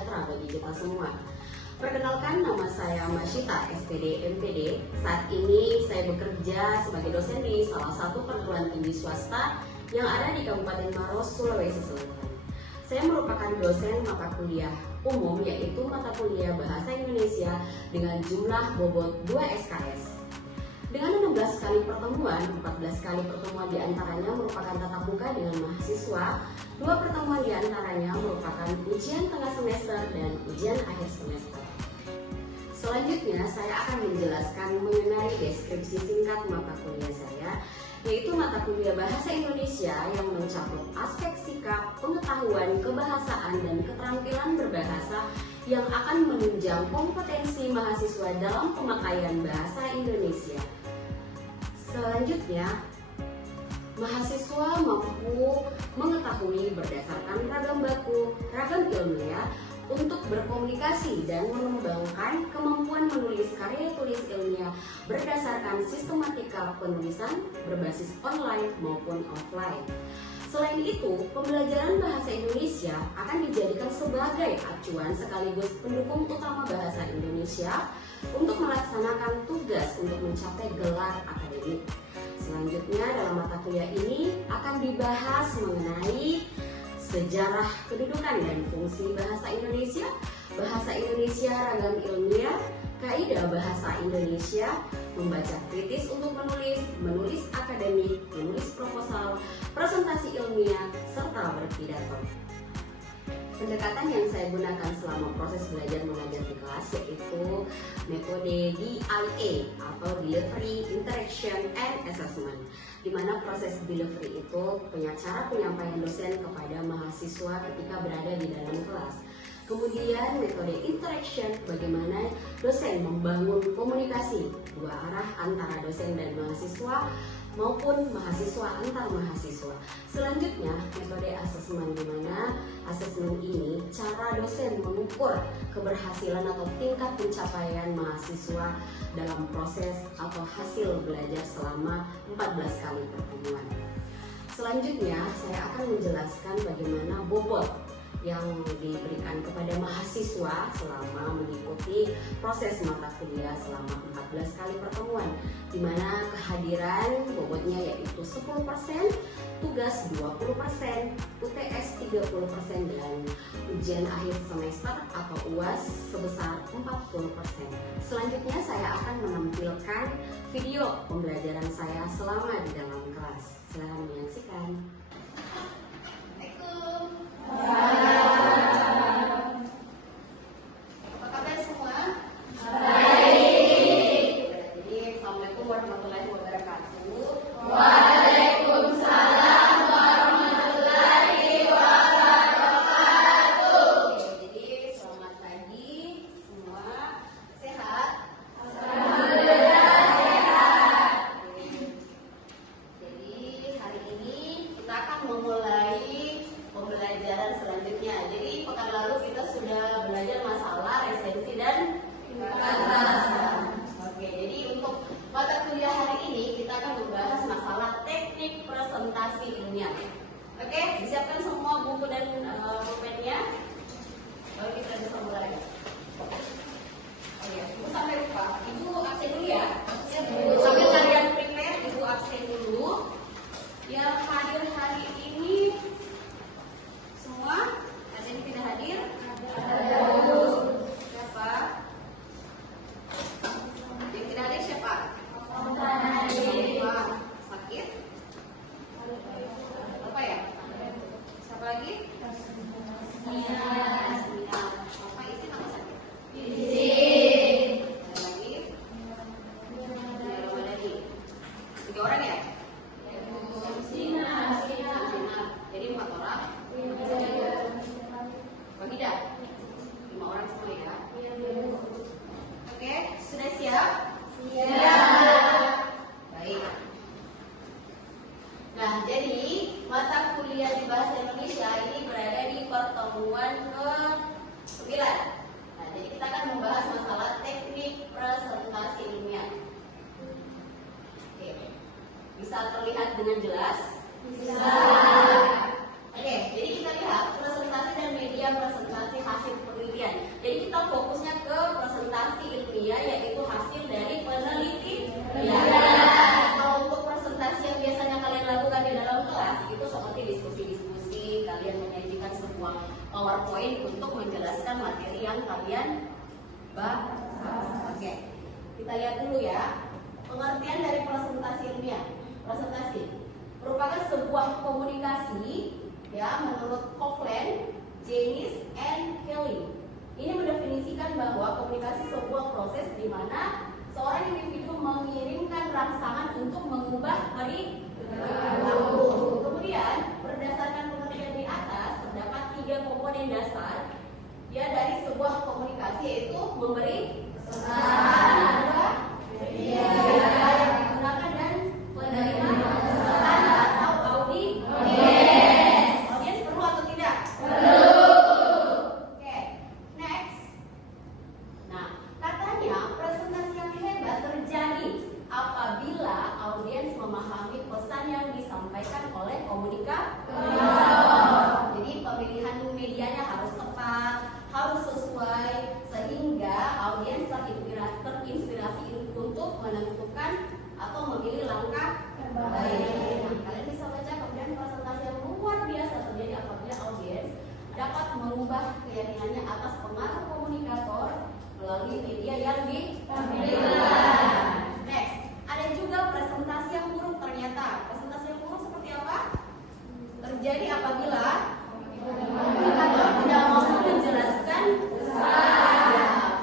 sejahtera bagi kita semua. Perkenalkan, nama saya Masyita, SPD MPD. Saat ini saya bekerja sebagai dosen di salah satu perguruan tinggi swasta yang ada di Kabupaten Maros, Sulawesi Selatan. Saya merupakan dosen mata kuliah umum, yaitu mata kuliah Bahasa Indonesia dengan jumlah bobot 2 SKS. Dengan 16 kali pertemuan, 14 kali pertemuan diantaranya merupakan tatap muka dengan mahasiswa, 2 pertemuan diantaranya merupakan ujian tengah semester dan ujian akhir semester. Selanjutnya, saya akan menjelaskan mengenai deskripsi singkat mata kuliah saya, yaitu mata kuliah Bahasa Indonesia yang mencakup aspek sikap, pengetahuan, kebahasaan, dan keterampilan berbahasa yang akan menunjang kompetensi mahasiswa dalam pemakaian bahasa Indonesia. Selanjutnya, mahasiswa mampu mengetahui berdasarkan ragam baku, ragam ilmiah untuk berkomunikasi dan mengembangkan kemampuan menulis karya tulis ilmiah berdasarkan sistematika penulisan berbasis online maupun offline. Selain itu, pembelajaran bahasa Indonesia akan dijadikan sebagai acuan sekaligus pendukung utama bahasa Indonesia untuk melaksanakan tugas untuk mencapai gelar akademik. Selanjutnya, dalam mata kuliah ini akan dibahas mengenai sejarah kedudukan dan fungsi bahasa Indonesia, ragam ilmiah, kaidah bahasa Indonesia, membaca kritis untuk menulis akademik, menulis proposal, presentasi ilmiah, serta berpidato. Pendekatan yang saya gunakan selama proses belajar mengajar di kelas yaitu metode DIA atau Delivery, Interaction, and Assessment, di mana proses delivery itu cara penyampaian dosen kepada mahasiswa ketika berada di dalam kelas. Kemudian metode interaction, bagaimana dosen membangun komunikasi dua arah antara dosen dan mahasiswa maupun mahasiswa antar mahasiswa. Selanjutnya metode asesmen, di mana asesmen ini cara dosen mengukur keberhasilan atau tingkat pencapaian mahasiswa dalam proses atau hasil belajar selama 14 kali pertemuan. Selanjutnya saya akan menjelaskan bagaimana bobot yang diberikan kepada mahasiswa selama mengikuti proses mata kuliah selama 14 kali pertemuan, di mana kehadiran bobotnya yaitu 10%, tugas 20%, UTS 30%, dan ujian akhir semester atau UAS sebesar 40%. Selanjutnya saya akan menampilkan video pembelajaran saya selama di dalam kelas. Silahkan menyaksikan. Oke, disiapkan semua buku dan pulpennya. Lalu kita bisa mulai. Oke, Ibu sampai lupa, Ibu absen dulu ya. Sambil kalian prepare, Ibu absen dulu. Yang hadir hari ini semua, ada yang tidak hadir? Ada. Siapa? Yang tidak hadir siapa? Sakit? Apa ya? Siapa lagi? Apa izin apa sakit? Izin. Ada lagi? Ada lagi? 3 orang ya? Jadi 4 orang? Wahidah? 5 orang semua ya? Oke, sudah siap? Siap. Baik. Nah, jadi mata kuliah di Bahasa Indonesia ini berada di pertemuan ke-9. Nah, jadi kita akan membahas masalah teknik presentasi ilmiah. Oke, bisa terlihat dengan jelas? Bisa. Oke, jadi kita lihat presentasi dan media presentasi hasil penelitian penelitian. Jadi kita fokusnya ke presentasi ilmiah, yaitu hasil dari penelitian. Kalau untuk presentasi yang biasanya kalian lakukan di dalam kelas itu seperti diskusi-diskusi, kalian menyajikan sebuah PowerPoint untuk menjelaskan materi yang kalian bahas. Oke, kita lihat dulu ya pengertian dari presentasi ilmiah. Presentasi merupakan sebuah komunikasi ya menurut Coughlin, Janis, and Kelly. Ini mendefinisikan bahwa komunikasi sebuah proses di mana seorang individu mengirimkan rangsangan untuk mengubah perilaku. Kemudian berdasarkan pengertian di atas terdapat 3 komponen dasar ya dari sebuah komunikasi, yaitu memberi pesan, yang digunakan dan penerima pesan atau audiens. Audiens perlu atau tidak? Perlu. Oke, next. Nah, katanya presentasi yang hebat terjadi apabila audiens memahami pesan yang disampaikan oleh komunikator. Jadi pemilihan medianya harus tepat, harus sesuai, sehingga audiens terinspirasi untuk menentukan atau memilih langkah terbaik. Nah, kalian bisa baca kemudian presentasi yang luar biasa terjadi apabila audiens dapat mengubah keyakinannya atas pengaruh komunikator melalui media yang ditampilkan. Next, ada juga presentasi yang buruk ternyata. Presentasi yang buruk seperti apa? Terjadi apabila komunikator tidak mampu menjelaskan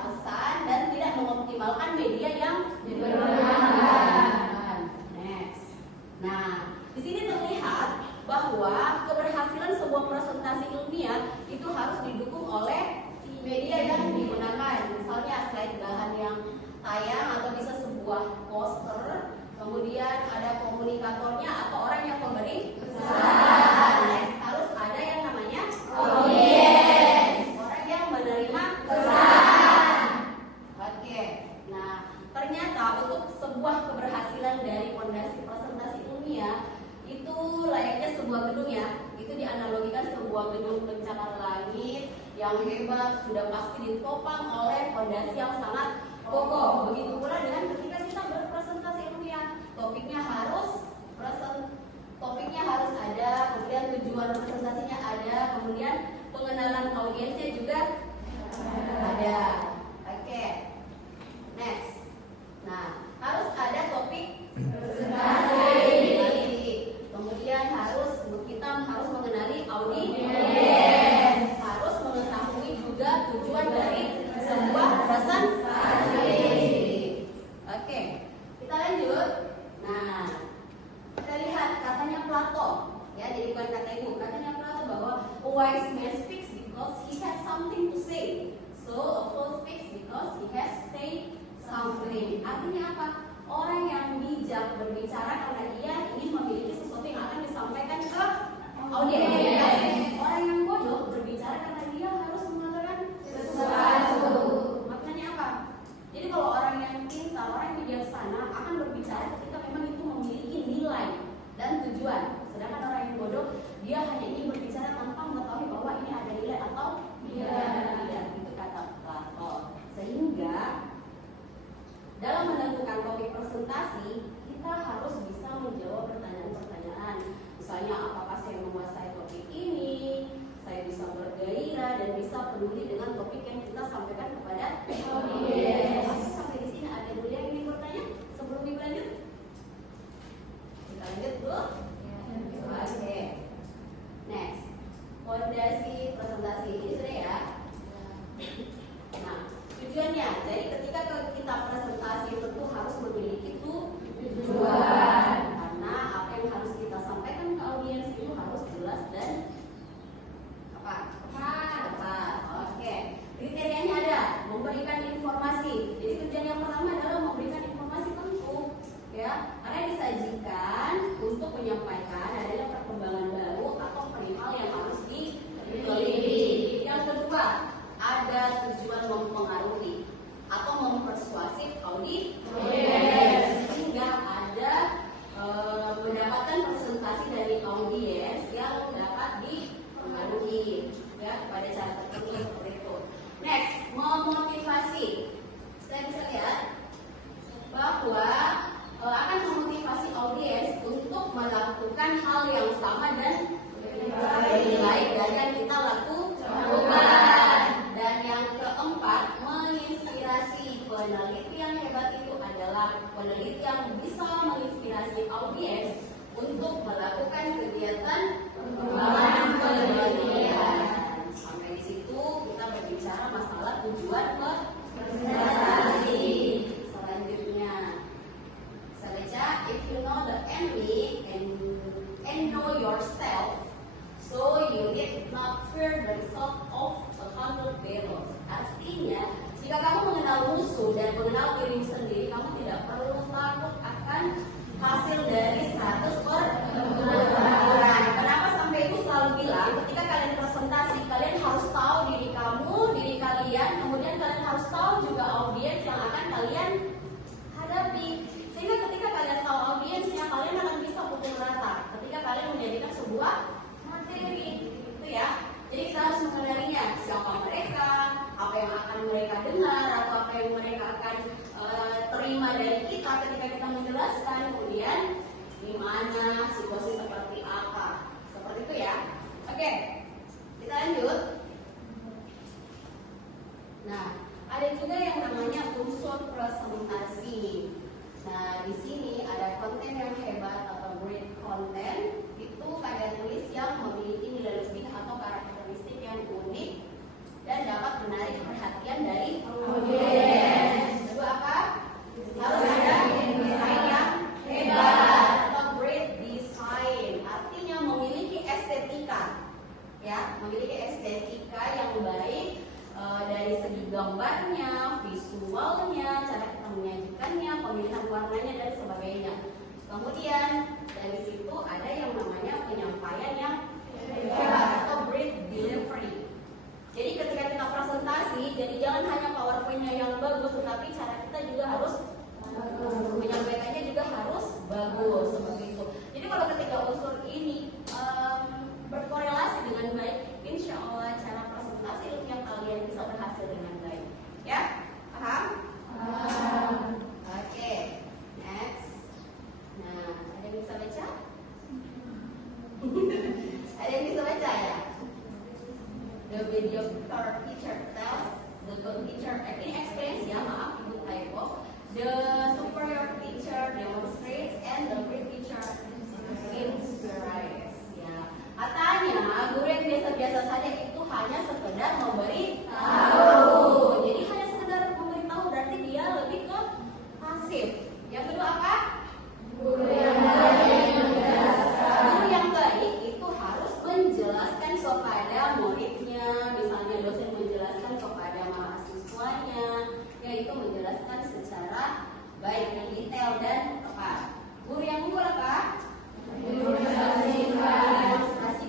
pesan dan tidak mengoptimalkan media yang digunakan. Next. Nah, di sini terlihat bahwa keberhasilan sebuah presentasi ilmiah itu harus didukung oleh media yang digunakan. Misalnya slide bahan yang tayang atau bisa sebuah poster. Kemudian ada komunikatornya atau orang yang memberi pesan. Next, harus ada yang namanya audiens, orang yang menerima pesan. Oke. Nah, ternyata untuk sebuah keberhasilan dari fondasi presentasi ilmiah itu layaknya sebuah gedung ya. Itu dianalogikan sebuah gedung pencakar langit yang hebat sudah pasti ditopang oleh fondasi yang sangat kokoh. Begitu pula dengan ketika kita berpresentasi ilmiah, topiknya harus ada, kemudian tujuan presentasinya ada, kemudian pengenalan audiensnya juga ada. Oke. Next. Nah, harus ada topik presentasi. Kemudian kita harus mengenali audiens, harus mengetahui juga tujuan dari sebuah presentasi. Oke, kita lanjut. Nah, kita lihat katanya Plato, ya, jadi bukan kata ibu, katanya Plato bahwa a wise man speaks because he has something to say, so a fool speaks because he has said something. Artinya apa? Orang yang bijak berbicara karena dia ingin memiliki sesuatu yang akan disampaikan ke audiens. Orang yang bodoh berbicara karena dia harus mengatakan sesuatu. Maknanya apa? Jadi kalau orang yang pintar, orang yang bijaksana akan berbicara ketika memang itu memiliki nilai dan tujuan. Sedangkan orang yang bodoh, dia hanya ingin berbicara tanpa mengetahui bahwa ini ada nilai atau tidak. Itu kata Plato. Sehingga dalam menentukan topik presentasi, kita harus bisa peneliti yang hebat itu adalah peneliti yang bisa menginspirasi audiens untuk melakukan kegiatan pengembangan penelitian. Sampai di situ kita berbicara masalah tujuan presentasi. Selanjutnya, saya baca, if you know the enemy and know yourself, so you need not fear the result of 100 battles. Artinya, jika kamu mengenal musuh dan mengenal diri sendiri, kamu tidak perlu takut akan hasil dari 100 pertempuran. Kenapa sampai itu selalu bilang, ketika kalian presentasi, kalian harus tahu diri kamu, diri kalian, kemudian kalian harus tahu juga audiens yang akan kalian hadapi. Sehingga ketika kalian tahu audiensnya, kalian akan bisa pukul rata ketika kalian menjadikan sebuah materi, gitu ya. Jadi kita harus mengenalinya, siapa mereka, apa yang akan mereka dengar, atau apa yang mereka akan terima dari kita ketika kita menjelaskan, kemudian di mana, situasi seperti apa, seperti itu ya. Oke, kita lanjut. Nah, ada juga yang namanya unsur presentasi. Nah, di sini ada konten yang hebat atau great content. Itu kalian tulis yang memiliki nilai lebih atau karakteristik yang unik dan dapat menarik perhatian dari audiens. Kedua apa? Harus ada desain yang hebat atau great design. Artinya memiliki estetika, ya, memiliki estetika yang baik dari segi gambarnya, visualnya, cara kita menyajikannya, pemilihan warnanya dan sebagainya. Kemudian dari situ ada yang namanya penyampaian yang hebat atau great delivery. Jadi ketika kita presentasi, jadi jangan hanya PowerPoint-nya yang bagus, tetapi cara kita juga harus menyampaikannya juga harus bagus, seperti itu. Jadi kalau ketika unsur ini berkorelasi dengan baik, insya Allah cara presentasi yang kalian bisa berhasil dengan baik. Ya, paham? Oke, next. Nah, ada yang bisa baca? Ada yang bisa baca ya? The video teacher tells, the good teacher explains, ya maaf, ibu typo. The superior teacher demonstrates, and the great teacher inspires. Ya, katanya guru yang biasa-biasa saja itu hanya sekedar memberi tahu. Jadi hanya sekedar memberi tahu berarti dia lebih ke pasif. Yang kedua apa? Guru yang baik menjelaskan. Guru yang baik itu harus menjelaskan kepada muridnya, misalnya dosen menjelaskan kepada mahasiswanya, yaitu menjelaskan secara baik dan detail dan tepat. Guru yang unggul apa? Demonstrasikan.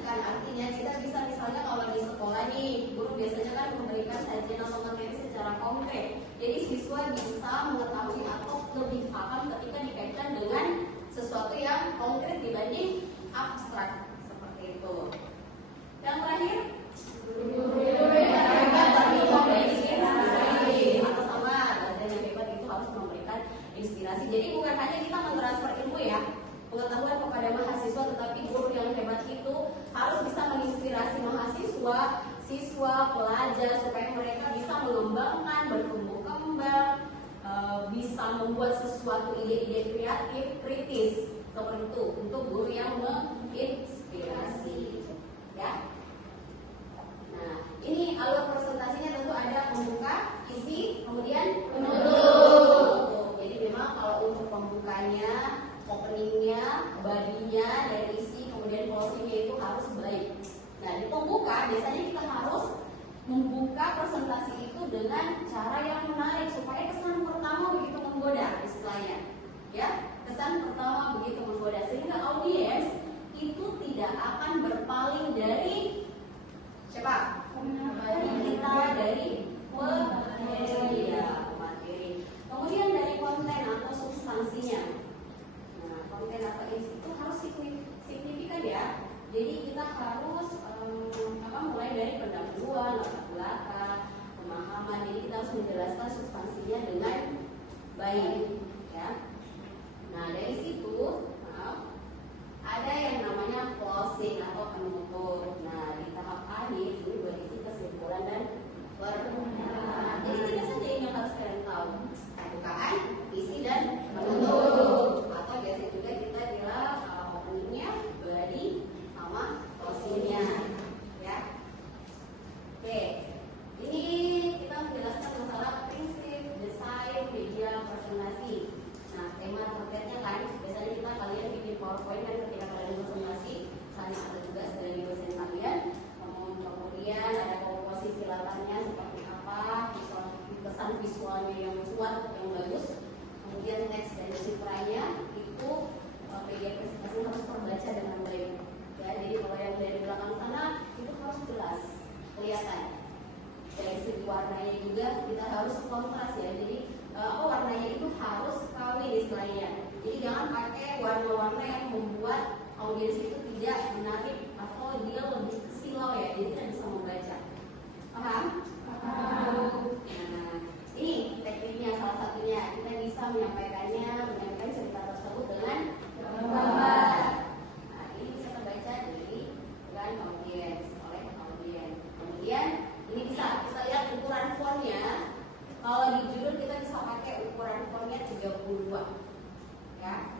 Artinya kita bisa misalnya kalau di sekolah nih, guru biasanya kan memberikan sajian atau materi secara konkret. Jadi siswa bisa mengetahui atau lebih paham ketika dikaitkan dengan sesuatu yang konkret dibanding abstrak, seperti itu. Yang terakhir, atau sama dosen yang hebat itu harus memberikan inspirasi. Jadi bukan hanya kita mentransfer ilmu ya, pengetahuan kepada mahasiswa, tetapi guru yang hebat itu harus bisa menginspirasi mahasiswa, siswa, pelajar supaya mereka bisa mengembangkan, bertumbuh kembang, bisa membuat sesuatu ide-ide kreatif, kritis, seperti itu untuk guru yang menginspirasi, ya. Nah, ini alur presentasinya tentu ada pembuka, isi, kemudian penutup. Jadi memang kalau untuk pembukanya, openingnya, badinya, dan isi, kemudian closingnya itu harus baik. Nah, di pembuka biasanya kita harus membuka presentasi itu dengan cara yang menarik supaya kesan pertama begitu menggoda istilahnya, ya, kesan pertama begitu menggoda sehingga audiens itu tidak akan berpaling dari siapa? Dari kita, dari materi, ya, materi. Kemudian dari konten atau substansinya. Nah, konten atau itu harus signifikan ya. Jadi kita harus mulai dari pendahuluan, latar belakang, pemahaman. Jadi kita harus menjelaskan substansinya dengan baik, ya. Nah, dari situ ada yang namanya closing atau penutup. Nah, di tahap akhir ini berisi kesimpulan dan pernyataan. Jadi tidak saja yang harus kalian tahu. visualnya yang kuat, yang bagus, kemudian teks dan citranya itu PDF presentasi harus terbaca dengan baik. Ya, jadi kalau yang dari belakang sana itu harus jelas kelihatan. Dari segi warnanya juga kita harus kontras ya. Jadi warnanya itu harus kawin istilahnya. Jadi jangan pakai warna-warna yang membuat audiens itu tidak menarik atau dia lebih kesilau ya. Jadi tidak bisa membaca. Paham? Paham. Nah, ini tekniknya salah satunya. Kita bisa menyampaikan cerita tersebut dengan gambar. Nah, ini bisa terbaca dengan audiens, oleh audiens. Kemudian ini bisa kita lihat ukuran fontnya. Kalau di judul kita bisa pakai ukuran fontnya 32. Ya.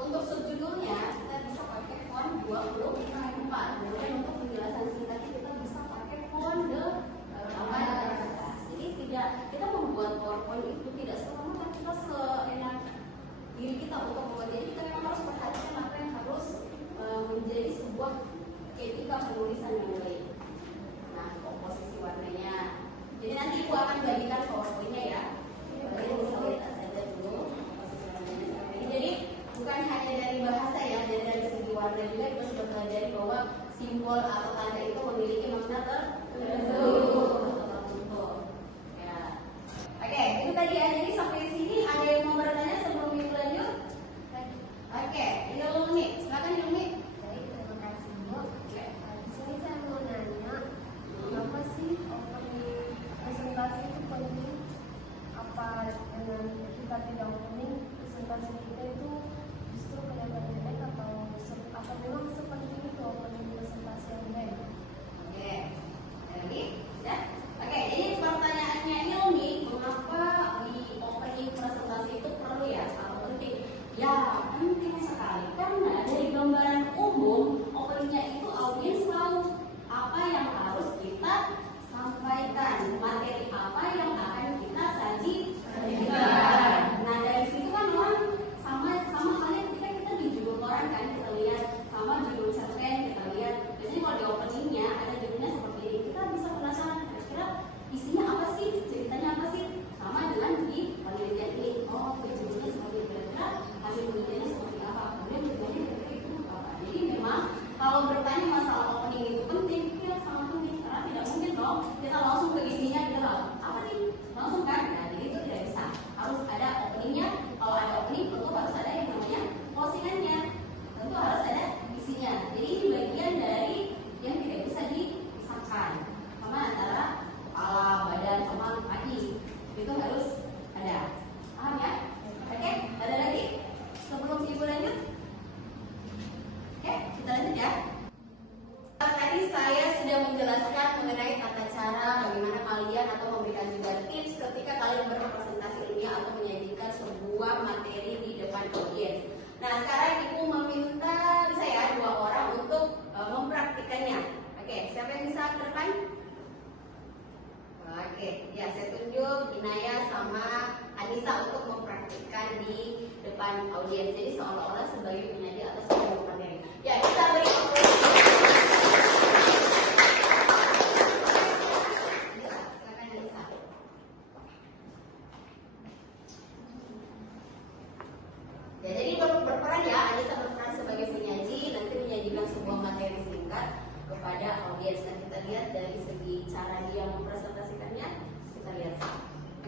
Untuk subjudulnya kita bisa pakai font 24. Kemudian untuk penjelasan singkatnya kita bisa pakai font 18. Jadi tidak kita membuat PowerPoint itu tidak serta-merta kita seenak diri kita untuk membuat. Jadi kita memang harus perhatikan apa yang harus menjadi sebuah etika penulisan yang baik. Nah, komposisi warnanya. Jadi nanti Ibu akan bagikan PowerPoint-nya ya. Kalian bisa lihat saja dulu komposisi warnanya seperti ini. Jadi bukan hanya dari bahasa ya, dari segi warna juga kita sudah pelajari bahwa simbol atau tanda itu memiliki makna tertentu. Ya. Oke, itu tadi ya. Jadi sampai sini ada yang mau bertanya sebelum Ibu lanjut? Oke, Ilmi, silakan Ilmi. Baik, terima kasih Bu. Di sini saya mau nanya, kenapa sih opening presentasi itu penting? Apa dengan kita tidak opening presentasi kita itu justru kelihatan jelek atau memang sepenting itu opening presentasi yang baik? Oke, Ilmi, ya. Oke, ini pertanyaannya Ilmi, mengapa di opening presentasi itu perlu ya atau penting? Ya, penting sekali karena dari gambaran umum openingnya itu audiens tahu apa yang harus kita sampaikan, materi apa yang akan kita sajikan. Nah, dari situ kan orang sama halnya ketika kita di judul koran kan kita lihat, sama judul cerpen kita lihat. Biasanya kalau di openingnya ada judulnya seperti ini, kita bisa penasaran kira-kira isinya apa sih, ceritanya apa sih. Sama dengan di penelitian ini, oh judulnya seperti kira-kira hasil penelitiannya seperti apa, kemudian judulnya kira-kira itu apa. Jadi memang kalau bertanya masalah opening itu penting, ya sangat penting karena tidak mungkin dong kita langsung ke isinya kita apa nih langsung kan. Nah, jadi itu tidak bisa, harus ada openingnya. Kalau ada opening tentu harus ada yang namanya closingannya, tentu harus ada isinya. Jadi ini bagian dari yang tidak bisa dipisahkan sama antara kepala, badan sama kaki, itu harus ada. Paham ya? Oke, ada lagi sebelum Ibu lanjut? Oke, kita lanjut ya. Tadi saya sudah menjelaskan mengenai tata cara bagaimana kalian atau memberikan juga tips ketika kalian berpresentasi ilmiah atau menyajikan sebuah materi di depan audiens. Nah, sekarang Ibu meminta saya 2 orang untuk mempraktikannya. Oke, siapa yang bisa ke depan? Oke, ya saya tunjuk Inaya sama Anissa untuk mempraktikkan di depan audiens. Jadi seolah-olah sebagai penyaji atas sebuah materi. Ya, kita beri apresiasi. Ya, jadi berperan ya, Anissa berperan sebagai penyaji, nanti menyajikan sebuah materi singkat kepada audiens. Dan kita lihat dari segi cara dia mempresentasikannya, kita lihat.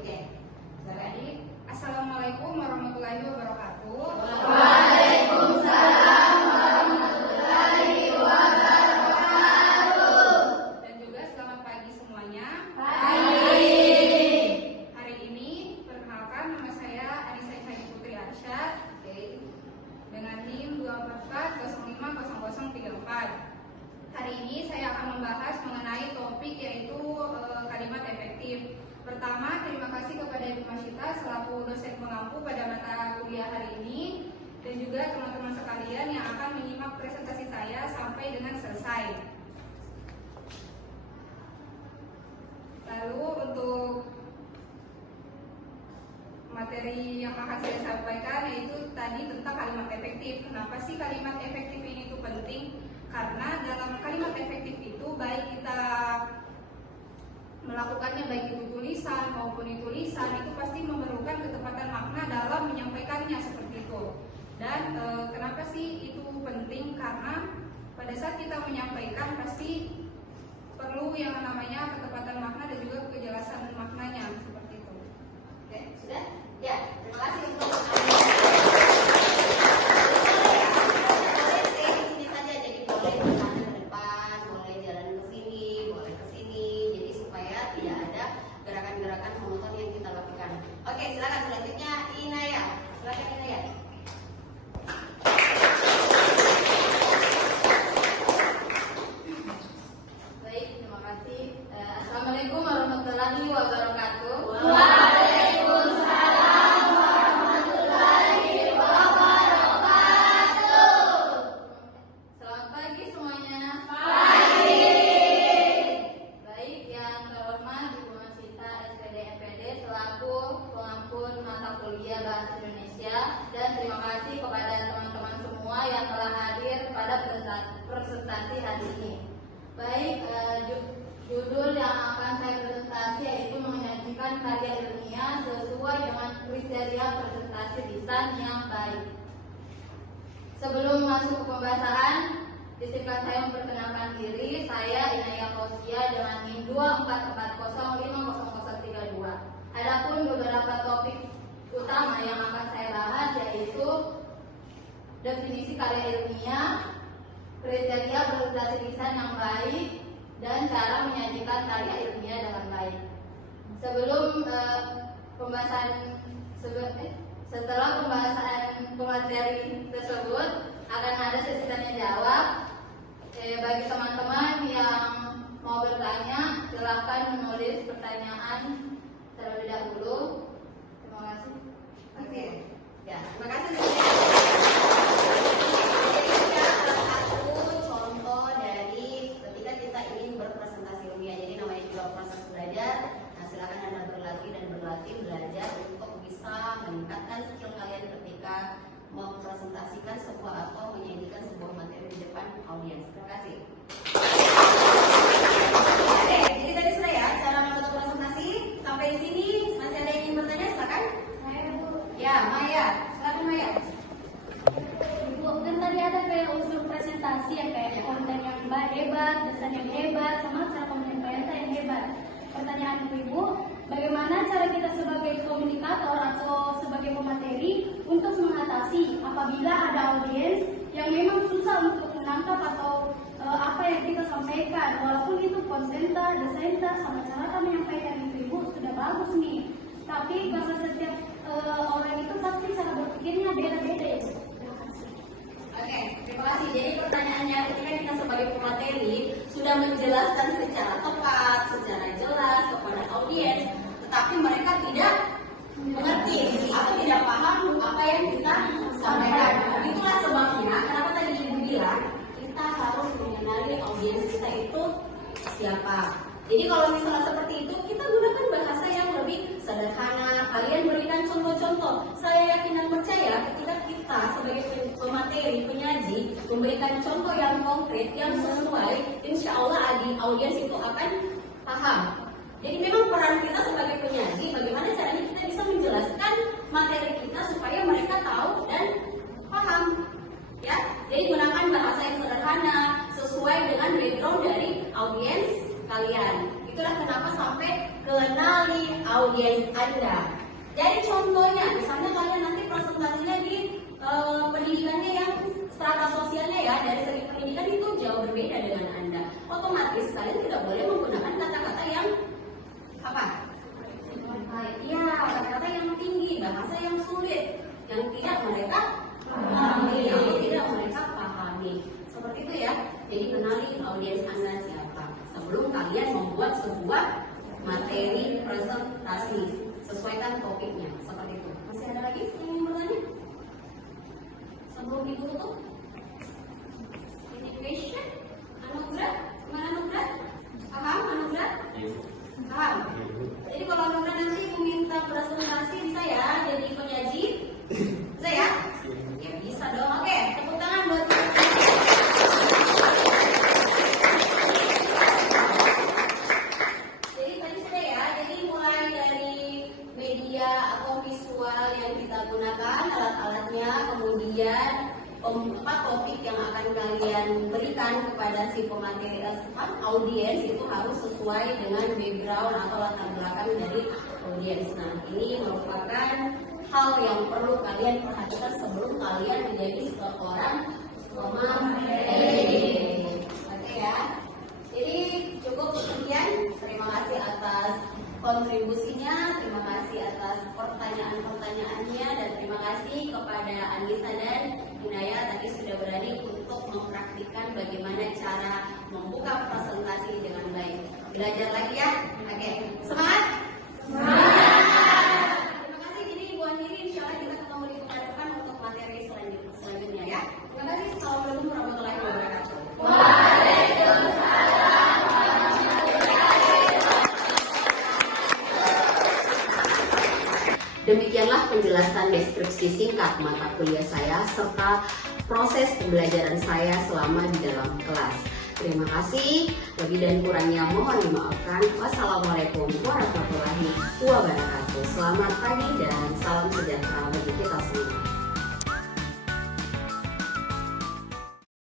Oke, silakan ini. Assalamualaikum warahmatullahi wabarakatuh. Waalaikumsalam warahmatullahi wabarakatuh. Dan juga selamat pagi semuanya. Pagi. Hari ini perkenalkan nama saya Anissa Isani Putri Arsyad dengan NIM 244050034. Hari ini saya akan membahas mengenai topik yaitu kalimat efektif. Pertama, terima kasih kepada Ibu Masyita selaku dosen pengampu pada mata kuliah hari ini, dan juga teman-teman sekalian yang akan menyimak presentasi saya sampai dengan selesai. Lalu untuk materi yang akan saya sampaikan yaitu tadi tentang kalimat efektif. Kenapa sih kalimat efektif ini itu penting? Karena dalam kalimat efektif itu baik kita melakukannya baik itu tulisan lisan maupun tulisan itu pasti memerlukan ketepatan makna dalam menyampaikannya seperti itu. Dan kenapa sih itu penting? Karena pada saat kita menyampaikan pasti perlu yang namanya ketepatan makna dan juga kejelasan maknanya seperti itu. Oke, sudah? Ya, terima kasih untuk Assalamualaikum warahmatullahi wabarakatuh. Waalaikumsalam warahmatullahi wabarakatuh. Selamat pagi semuanya. Pagi. Baik, yang terhormat Ibu Masita SPD MPD selaku pengampun mata kuliah Bahasa Indonesia, dan terima kasih kepada teman-teman semua yang telah hadir pada presentasi hari ini. Baik, judul yang akan saya presentasi yaitu menyajikan karya ilmiah sesuai dengan kriteria presentasi lisan yang baik. Sebelum masuk ke pembahasan, izinkan saya memperkenalkan diri. Saya Inaya Kosia dengan NIM 244050032. Adapun beberapa topik utama yang akan saya bahas yaitu definisi karya ilmiah, kriteria presentasi lisan yang baik, dan cara menyajikan karya ilmiah dengan baik. Sebelum setelah pembahasan pemateri tersebut akan ada sesi tanya jawab. Bagi teman-teman yang mau bertanya, silakan menulis pertanyaan terlebih dahulu. Terima kasih. Oke. Ya, terima kasih. Contoh dari ketika kita ingin berpresentasi ilmiah, jadi namanya juga proses belajar. Nah, silakan Anda berlatih belajar untuk bisa meningkatkan skill kalian ketika mempresentasikan sebuah atau menyajikan sebuah materi di depan audiens. Terima kasih. Oke, jadi tadi sudah ya cara membentuk presentasi. Sampai di sini masih ada yang ingin bertanya? Silakan. Saya Bu. Ya, Maya. Silakan Maya. Bu, kan tadi ada kayak unsur presentasi ya, kayak konten yang hebat, desain yang hebat, sama cara penyampaian yang hebat. Pertanyaan Ibu, bagaimana cara kita sebagai komunikator atau sebagai pemateri untuk mengatasi apabila ada audiens yang memang susah untuk menangkap atau apa yang kita sampaikan, walaupun itu kontenta, desainta, sama cara menyampaikan Ibu sudah bagus nih. Tapi karena setiap orang itu pasti cara berpikirnya beda-beda ya. Terima kasih. Oke, terima kasih. Jadi pertanyaannya, ketika kita sebagai pemateri sudah menjelaskan secara tepat, secara jelas kepada audiens, tetapi mereka tidak mengerti atau tidak paham apa yang kita sampaikan. Itulah sebabnya kenapa tadi Ibu bilang kita harus mengenali audiens kita itu siapa. Jadi kalau misalnya seperti itu, kita gunakan bahasa yang lebih sederhana. Kalian berikan contoh-contoh. Saya yakin dan percaya ketika kita sebagai pemateri, penyaji, memberikan contoh yang konkret, yang sesuai, insya Allah audiens itu akan paham. Jadi memang peran kita sebagai penyaji, bagaimana caranya kita bisa menjelaskan materi kita supaya mereka tahu dan paham. Ya, jadi gunakan bahasa yang sederhana, sesuai dengan background dari audiens kalian. Itulah kenapa sampai kenali audiens Anda. Jadi contohnya, misalnya kalian nanti presentasinya di pendidikannya yang strata sosialnya ya, dari segi pendidikan itu jauh berbeda dengan Anda. Otomatis kalian tidak boleh menggunakan kata-kata yang apa? Iya, kata-kata yang tinggi, bahasa yang sulit, yang tidak mereka pahami, Seperti itu ya. Jadi kenali audiens Anda siapa sebelum kalian membuat sebuah materi presentasi. Sesuaikan topiknya, seperti itu. Masih ada lagi yang ingin bertanya? Sebelum Ibu tutup? Any question? Anugrah? Mana Anugrah? Paham Anugrah? Paham? Jadi kalau Anugrah nanti Ibu minta presentasi bisa ya jadi penyaji? Bisa ya? Ya bisa dong. Oke, tepuk tangan buat jadi tadi sudah ya, jadi mulai dari gunakan alat-alatnya, kemudian topik yang akan kalian berikan kepada si pemateri audiens itu harus sesuai dengan background atau latar belakang dari audiens. Nah, ini merupakan hal yang perlu kalian perhatikan sebelum kalian menjadi seorang pemateri. Oke ya. Jadi cukup sekian. Terima kasih atas kontribusinya, terima kasih atas pertanyaan-pertanyaannya, dan terima kasih kepada Anissa dan Inaya tadi sudah berani untuk mempraktikkan bagaimana cara membuka presentasi dengan baik. Belajar lagi ya. Oke, semangat. Terima kasih. Jadi Ibu Andiri, insya Allah kita ketemu di pekan depan untuk materi selanjutnya ya. Terima kasih. Assalamualaikum warahmatullahi wabarakatuh. Demikianlah penjelasan deskripsi singkat mata kuliah saya serta proses pembelajaran saya selama di dalam kelas. Terima kasih. Lebih dan kurangnya mohon dimaafkan. Wassalamualaikum warahmatullahi wabarakatuh. Selamat pagi dan salam sejahtera bagi kita semua.